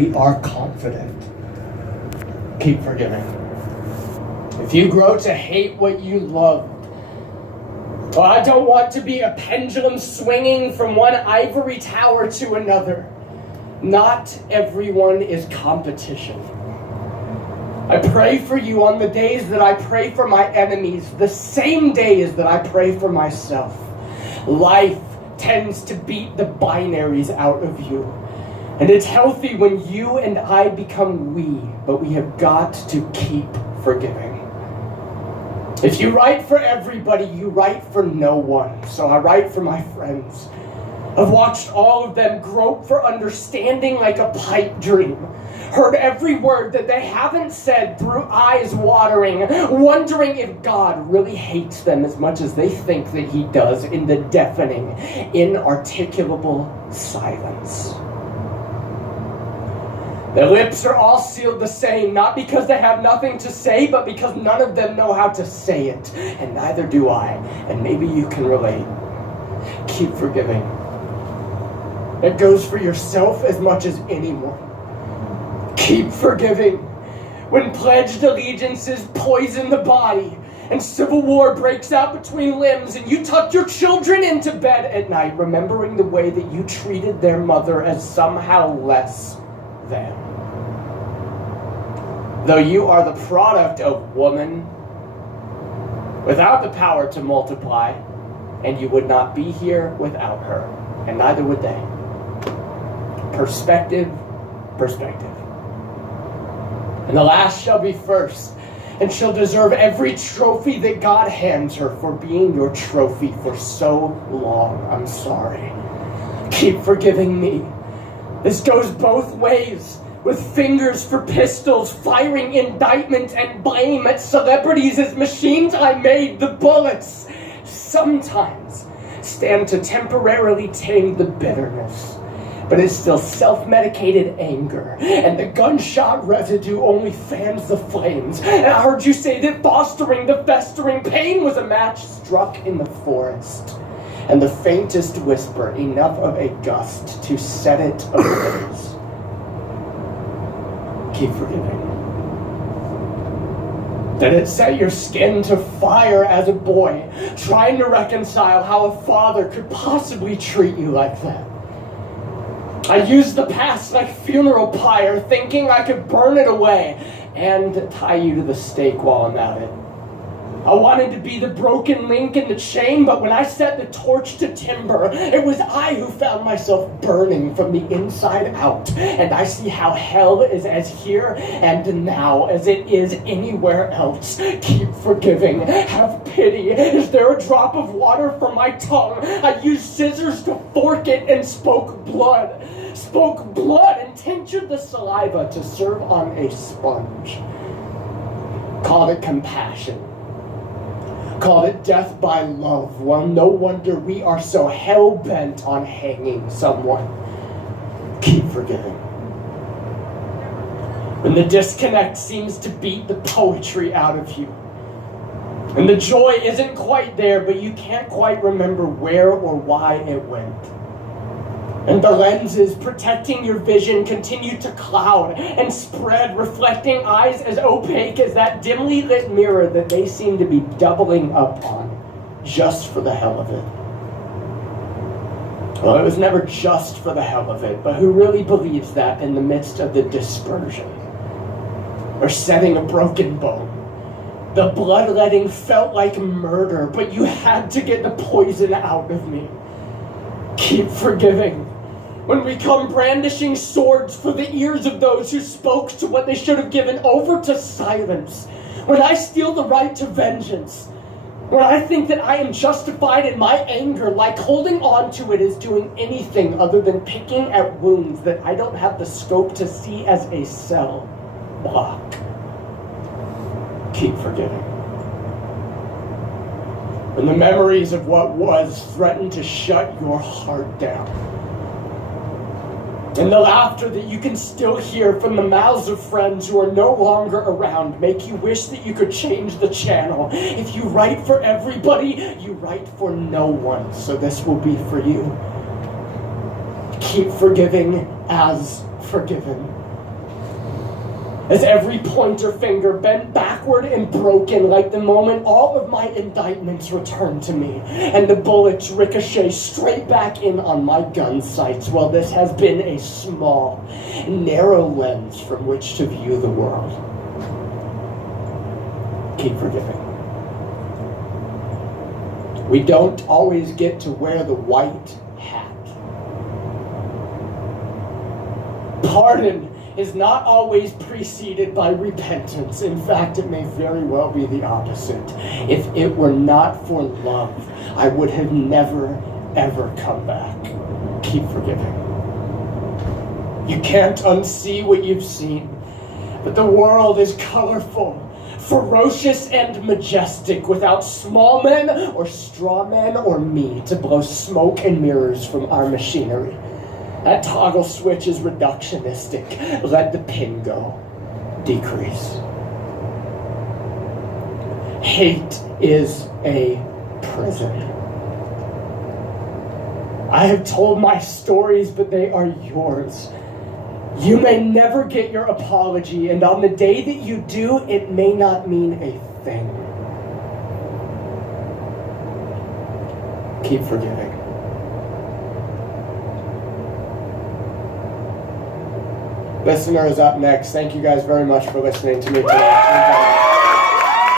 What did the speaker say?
We are confident. Keep forgiving. If you grow to hate what you loved, well, I don't want to be a pendulum swinging from one ivory tower to another. Not everyone is competition. I pray for you on the days that I pray for my enemies, the same days that I pray for myself. Life tends to beat the binaries out of you. And it's healthy when you and I become we, but we have got to keep forgiving. If you write for everybody, you write for no one. So I write for my friends. I've watched all of them grope for understanding like a pipe dream. Heard every word that they haven't said through eyes watering, wondering if God really hates them as much as they think that he does in the deafening, inarticulable silence. Their lips are all sealed the same, not because they have nothing to say, but because none of them know how to say it. And neither do I. And maybe you can relate. Keep forgiving. It goes for yourself as much as anyone. Keep forgiving. When pledged allegiances poison the body, and civil war breaks out between limbs, and you tuck your children into bed at night, remembering the way that you treated their mother as somehow less than. Though you are the product of woman, without the power to multiply, and you would not be here without her, and neither would they. Perspective. And the last shall be first, and shall deserve every trophy that God hands her for being your trophy for so long. I'm sorry. Keep forgiving me. This goes both ways, with fingers for pistols, firing indictment and blame at celebrities as machines I made. The bullets sometimes stand to temporarily tame the bitterness, but it's still self-medicated anger, and the gunshot residue only fans the flames. And I heard you say that fostering the festering pain was a match struck in the forest, and the faintest whisper enough of a gust to set it ablaze. Keep forgiving. Did it set your skin to fire as a boy, trying to reconcile how a father could possibly treat you like that? I used the past like funeral pyre, thinking I could burn it away and tie you to the stake while I'm at it. I wanted to be the broken link in the chain, but when I set the torch to timber, it was I who found myself burning from the inside out. And I see how hell is as here and now as it is anywhere else. Keep forgiving. Have pity. Is there a drop of water from my tongue? I used scissors to fork it and spoke blood. Spoke blood and tinctured the saliva to serve on a sponge. Called it compassion. Called it death by love. Well, no wonder we are so hell-bent on hanging someone. Keep forgiving. When the disconnect seems to beat the poetry out of you, and the joy isn't quite there, but you can't quite remember where or why it went. And the lenses protecting your vision continue to cloud and spread, reflecting eyes as opaque as that dimly lit mirror that they seem to be doubling up on, just for the hell of it. Well, it was never just for the hell of it, but who really believes that in the midst of the dispersion? Or setting a broken bone? The bloodletting felt like murder, but you had to get the poison out of me. Keep forgiving. When we come brandishing swords for the ears of those who spoke to what they should have given over to silence. When I steal the right to vengeance. When I think that I am justified in my anger, like holding on to it is doing anything other than picking at wounds that I don't have the scope to see as a cell block. Keep forgiving. When the memories of what was threaten to shut your heart down. And the laughter that you can still hear from the mouths of friends who are no longer around make you wish that you could change the channel. If you write for everybody, you write for no one. So this will be for you. Keep forgiving as forgiven. As every pointer finger bent backward and broken, like the moment all of my indictments returned to me, and the bullets ricochet straight back in on my gun sights. Well, this has been a small, narrow lens from which to view the world. Keep forgiving. We don't always get to wear the white hat. Pardon is not always preceded by repentance. In fact, it may very well be the opposite. If it were not for love, I would have never, ever come back. Keep forgiving. You can't unsee what you've seen, but the world is colorful, ferocious, and majestic without small men or straw men or me to blow smoke and mirrors from our machinery. That toggle switch is reductionistic. Let the pin go. Decrease. Hate is a prison. I have told my stories, but they are yours. You may never get your apology, and on the day that you do, it may not mean a thing. Keep forgiving. Listener is up next. Thank you guys very much for listening to me tonight.